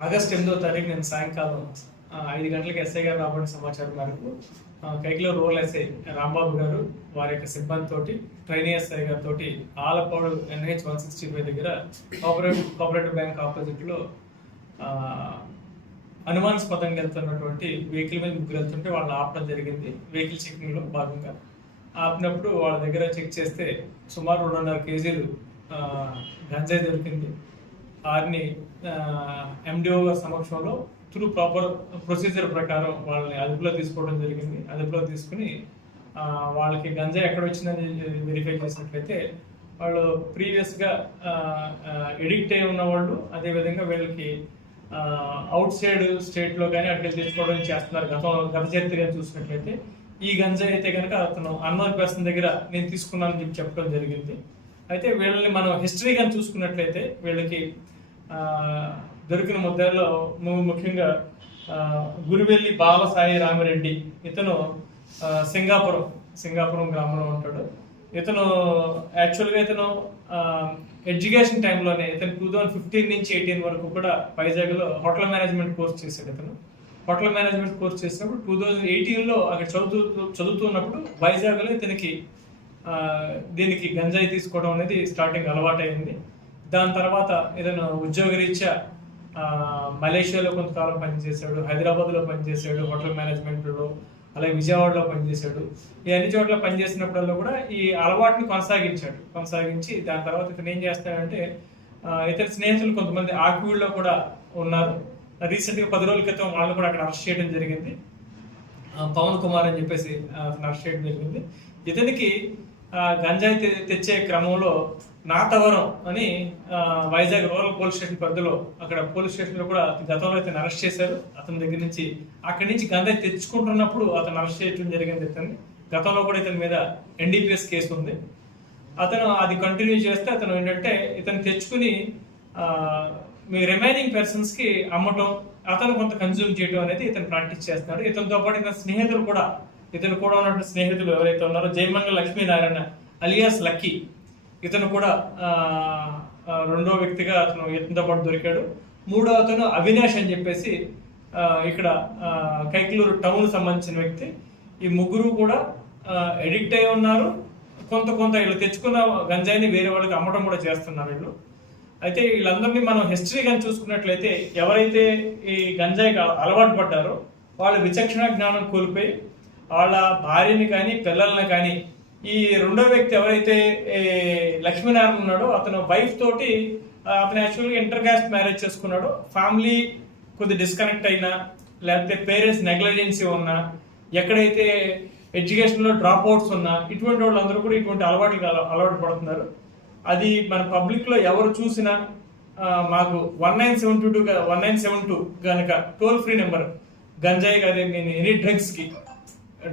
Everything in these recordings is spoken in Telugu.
ఆగస్ట్ ఎనిమిదో తారీఖు నేను సాయంకాలం ఐదు గంటలకు ఎస్ఐ గారు రాబడిన సమాచారం మేరకు కైకిలో రూరల్ ఎస్ఐ రాంబాబు గారు వారి యొక్క సిబ్బందితో తోటి ట్రైనీ ఎస్ఐ గారితో Alapadu NH one sixty five దగ్గర కోఆపరేటివ్ కోఆపరేటివ్ బ్యాంక్ ఆపోజిట్లో ఆ, అనుమానాస్పదంగా వెళ్తున్నటువంటి వెహికల్ మీద ముగ్గురు వెళ్తుంటే వాళ్ళని ఆపడం జరిగింది. వెహికల్ చెకింగ్లో భాగంగా ఆపినప్పుడు వాళ్ళ దగ్గర చెక్ చేస్తే సుమారు రెండున్నర కేజీలు గంజాయి దొరికింది. వారిని ఎండిఓ గారి సమక్షంలో త్రూ ప్రాపర్ ప్రొసీజర్ ప్రకారం వాళ్ళని అదుపులో తీసుకోవడం జరిగింది. అదుపులో తీసుకుని వాళ్ళకి గంజా ఎక్కడ వచ్చిందని వెరిఫై చేసినట్లయితే వాళ్ళు ప్రీవియస్గా ఎడిక్ట్ అయి ఉన్న వాళ్ళు అదేవిధంగా వీళ్ళకి అవుట్ సైడ్ స్టేట్లో కానీ అక్కడికి తీసుకోవడం చేస్తున్నారు. గత గత చరిత్ర కానీ చూసినట్లయితే ఈ గంజా అయితే కనుక అతను అన్నోన్ పర్సన్ దగ్గర నేను తీసుకున్నానని చెప్పి చెప్పడం జరిగింది. అయితే వీళ్ళని మనం హిస్టరీ కానీ చూసుకున్నట్లయితే వీళ్ళకి దొరికిన ముద్దాల్లో ముఖ్యంగా గురివెల్లి బాలసాయి రామిరెడ్డి. ఇతను సింగాపురం సింగాపురం గ్రామంలో ఉంటాడు. ఇతను యాక్చువల్గా ఇతను ఎడ్యుకేషన్ టైంలోనే ఇతను టూ థౌజండ్ ఫిఫ్టీన్ నుంచి ఎయిటీన్ వరకు కూడా వైజాగ్లో హోటల్ మేనేజ్మెంట్ కోర్స్ చేశాడు ఇతను. హోటల్ మేనేజ్మెంట్ కోర్స్ చేసినప్పుడు టూ థౌజండ్ ఎయిటీన్లో అక్కడ చదువుతూ చదువుతున్నప్పుడు వైజాగ్లో ఇతనికి దీనికి గంజాయి తీసుకోవడం అనేది స్టార్టింగ్ అలవాటైంది దాని తర్వాత ఏదైనా ఉద్యోగరీత్యా మలేషియాలో కొంతకాలం పనిచేశాడు హైదరాబాద్లో పనిచేశాడు హోటల్ మేనేజ్మెంట్లో అలాగే విజయవాడలో పనిచేశాడు. ఈ అన్ని చోట్ల పనిచేసినప్పుడల్లా కూడా ఈ అలవాటుని కొనసాగించాడు. కొనసాగించి దాని తర్వాత ఇతను ఏం చేస్తాడంటే ఆ, ఇతని స్నేహితులు కొంతమంది ఆక్వీడ్లో కూడా ఉన్నారు. రీసెంట్గా పది రోజుల క్రితం వాళ్ళు కూడా అక్కడ అరెస్ట్ చేయడం జరిగింది. పవన్ కుమార్ అని చెప్పేసి అతను అరెస్ట్ చేయడం జరిగింది. ఇతనికి గంజాయి తె- తెచ్చే క్రమంలో నాతవరం అని వైజాగ్ రూరల్ పోలీస్ స్టేషన్ పరిధిలో అక్కడ పోలీస్ స్టేషన్లో కూడా గతంలో అయితే అరెస్ట్ చేశారు. అతని దగ్గర నుంచి అక్కడి నుంచి గంజాయి తెచ్చుకుంటున్నప్పుడు అతను అరెస్ట్ చేయడం జరిగింది ఇతన్ని. గతంలో కూడా ఇతని మీద ఎన్డీపీఎస్ కేసు ఉంది. అతను అది కంటిన్యూ చేస్తే అతను ఏంటంటే ఇతను తెచ్చుకుని మీ రిమైనింగ్ పర్సన్స్కి అమ్మటం అతను కొంత కన్జ్యూమ్ చేయడం అనేది ఇతను ప్రాక్టీస్ చేస్తున్నాడు. ఇతనితో పాటు ఇతని స్నేహితులు కూడా ఇతను కూడా ఉన్నటువంటి స్నేహితులు ఎవరైతే ఉన్నారో జయమంగళ లక్ష్మీనారాయణ అలియాస్ లక్కీ. ఇతను కూడా రెండో వ్యక్తిగా అతను ఇతనితో పాటు దొరికాడు. మూడో అతను అవినాష్ అని చెప్పేసి ఇక్కడ కైకలూరు టౌన్ సంబంధించిన వ్యక్తి. ఈ ముగ్గురు కూడా ఎడిక్ట్ అయి ఉన్నారు. కొంత కొంత వీళ్ళు తెచ్చుకున్న గంజాయిని వేరే వాళ్ళకి అమ్మడం కూడా చేస్తున్నారు వీళ్ళు. అయితే వీళ్ళందరినీ మనం హిస్టరీ కానీ చూసుకున్నట్లయితే ఎవరైతే ఈ గంజాయికి అలవాటు పడ్డారో వాళ్ళు విచక్షణ జ్ఞానం కోల్పోయి వాళ్ళ భార్యని కానీ పిల్లల్ని కానీ ఈ రెండో వ్యక్తి ఎవరైతే లక్ష్మీనారాయణ ఉన్నాడో అతను వైఫ్ తోటి అతను యాక్చువల్గా ఇంటర్కాస్ట్ మ్యారేజ్ చేసుకున్నాడు. ఫ్యామిలీ కొద్ది డిస్కనెక్ట్ అయినా లేకపోతే పేరెంట్స్ నెగ్లిజెన్సీ ఉన్నా ఎక్కడైతే ఎడ్యుకేషన్లో డ్రాప్ అవుట్స్ ఉన్నా ఇటువంటి వాళ్ళందరూ కూడా ఇటువంటి అలవాట్లు అలవాటు పడుతున్నారు. అది మన పబ్లిక్లో ఎవరు చూసినా మాకు one nine seven two two one nine seven two కనుక టోల్ ఫ్రీ నెంబర్ గంజాయి కానీ ఎనీ డ్రగ్స్కి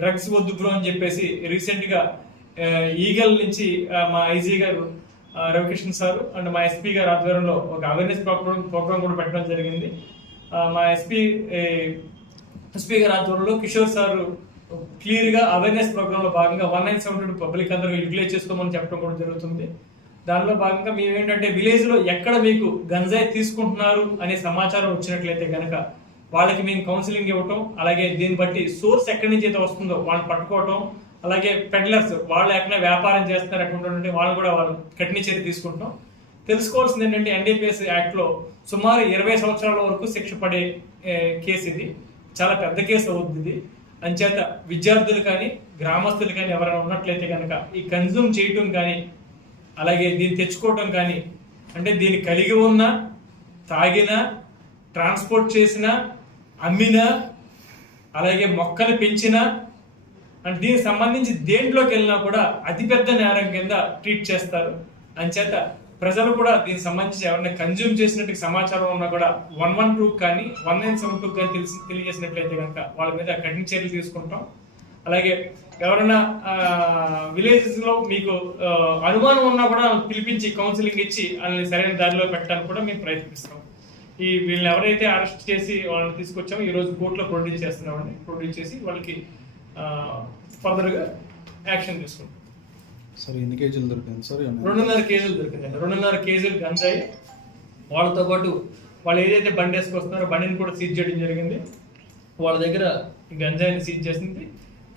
డ్రగ్స్ వద్దు బ్రో అని చెప్పేసి రీసెంట్గా ఈగల్ నుంచి మా ఐజీ గారు రవికృష్ణ సార్ అండ్ మా ఎస్పీ గారు ఆధ్వర్యంలో ఒక అవేర్నెస్ ప్రోగ్రామ్ ప్రోగ్రామ్ కూడా పెట్టడం జరిగింది. మా ఎస్పీ ఎస్పీ గారి ఆధ్వర్యంలో కిషోర్ సార్ క్లియర్గా అవేర్నెస్ ప్రోగ్రామ్లో భాగంగా one nine seven two public అందరూ యూటిలైజ్ చేసుకోమని చెప్పడం కూడా జరుగుతుంది. దానిలో భాగంగా మేము ఏంటంటే విలేజ్లో ఎక్కడ మీకు గంజాయి తీసుకుంటున్నారు అనే సమాచారం వచ్చినట్లయితే కనుక వాళ్ళకి మేము కౌన్సిలింగ్ ఇవ్వటం అలాగే దీన్ని బట్టి సోర్స్ ఎక్కడి నుంచి అయితే వస్తుందో వాళ్ళని పట్టుకోవటం అలాగే పెడ్లర్స్ వాళ్ళు ఎక్కడ వ్యాపారం చేస్తున్నారు అటువంటి వాళ్ళు కూడా వాళ్ళు కఠిన చర్య తీసుకుంటాం. తెలుసుకోవాల్సింది ఏంటంటే ఎన్డీపీఎస్ యాక్ట్లో సుమారు ఇరవై సంవత్సరాల వరకు శిక్ష పడే కేసు ఇది. చాలా పెద్ద కేసు అవుతుంది ఇది. అంచేత విద్యార్థులు కానీ గ్రామస్తులు కానీ ఎవరైనా ఉన్నట్లయితే కనుక ఈ కన్జ్యూమ్ చేయటం కానీ అలాగే దీన్ని తెచ్చుకోవటం కానీ అంటే దీన్ని కలిగి ఉన్న తాగిన ట్రాన్స్పోర్ట్ చేసిన అమ్మినా అలాగే మొక్కలు పెంచినా అంటే దీనికి సంబంధించి దేంట్లోకి వెళ్ళినా కూడా అతిపెద్ద నేరం కింద ట్రీట్ చేస్తారు. అంచేత ప్రజలు కూడా దీనికి సంబంధించి ఎవరైనా కన్జ్యూమ్ చేసినట్టు సమాచారం ఉన్నా కూడా వన్ వన్ టూ కానీ వన్ నైన్ సెవెన్ టూ కానీ తెలిసి తెలియజేసినట్లయితే కనుక వాళ్ళ మీద కఠిన చర్యలు తీసుకుంటాం. అలాగే ఎవరైనా విలేజెస్లో మీకు అనుమానం ఉన్నా కూడా పిలిపించి కౌన్సిలింగ్ ఇచ్చి వాళ్ళని సరైన దారిలో పెట్టడానికి కూడా మేము ప్రయత్నిస్తాం. ఈ వీళ్ళని ఎవరైతే అరెస్ట్ చేసి వాళ్ళని తీసుకొచ్చామో ఈ రోజు కోర్టులో ప్రొడ్యూస్ చేస్తున్నామండి. ప్రొడ్యూస్ చేసి వాళ్ళకి ఫర్దర్గా యాక్షన్ తీసుకుంటాం. సార్ ఎన్ని కేజీలు దొరికింది సార్? రెండున్నర కేజీలు దొరికిందండి. రెండున్నర కేజీలు గంజాయి. వాళ్ళతో పాటు వాళ్ళు ఏదైతే బండి వేసుకొస్తున్నారో బండిని కూడా సీజ్ చేయడం జరిగింది. వాళ్ళ దగ్గర గంజాయిని సీజ్ చేసింది.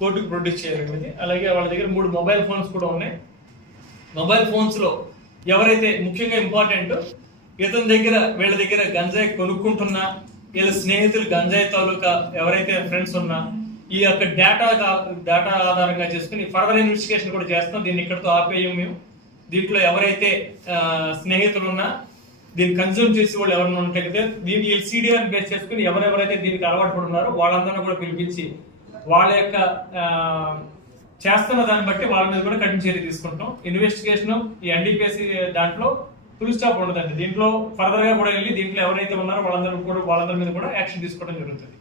కోర్టుకు ప్రొడ్యూస్ చేయడం అలాగే వాళ్ళ దగ్గర మూడు మొబైల్ ఫోన్స్ కూడా ఉన్నాయి. మొబైల్ ఫోన్స్లో ఎవరైతే ముఖ్యంగా ఇంపార్టెంట్ ఇతని దగ్గర వీళ్ళ దగ్గర గంజాయి కొనుక్కుంటున్నా వీళ్ళ స్నేహితులు గంజాయి తాలూకా ఎవరైతే ఫ్రెండ్స్ ఉన్నా ఈ యొక్క డేటా డేటా ఆధారంగా చేసుకుని ఫర్దర్ ఇన్వెస్టిగేషన్ కూడా చేస్తాం. దీన్ని ఇక్కడతో ఆపేయం మేము. దీంట్లో ఎవరైతే స్నేహితులు ఉన్నా దీన్ని కన్జ్యూమ్ చేసే వాళ్ళు ఎవరైనా ఉంటే దీన్ని సిడిఆర్ బేస్ చేసుకుని ఎవరెవరైతే దీనికి అలవాటు పడున్నారో వాళ్ళందరినీ కూడా పిలిపించి వాళ్ళ యొక్క చేస్తున్న దాన్ని బట్టి వాళ్ళ మీద కూడా కఠిన చర్య తీసుకుంటాం. ఇన్వెస్టిగేషన్ ఈ ఎన్డీపీఎస్సీ దాంట్లో ఫుల్ స్టాప్ ఉండదండి. దీంట్లో ఫర్దర్గా కూడా వెళ్ళి దీంట్లో ఎవరైతే ఉన్నారో వాళ్ళందరూ కూడా వాళ్ళందరి మీద కూడా యాక్షన్ తీసుకోవడం జరుగుతుంది.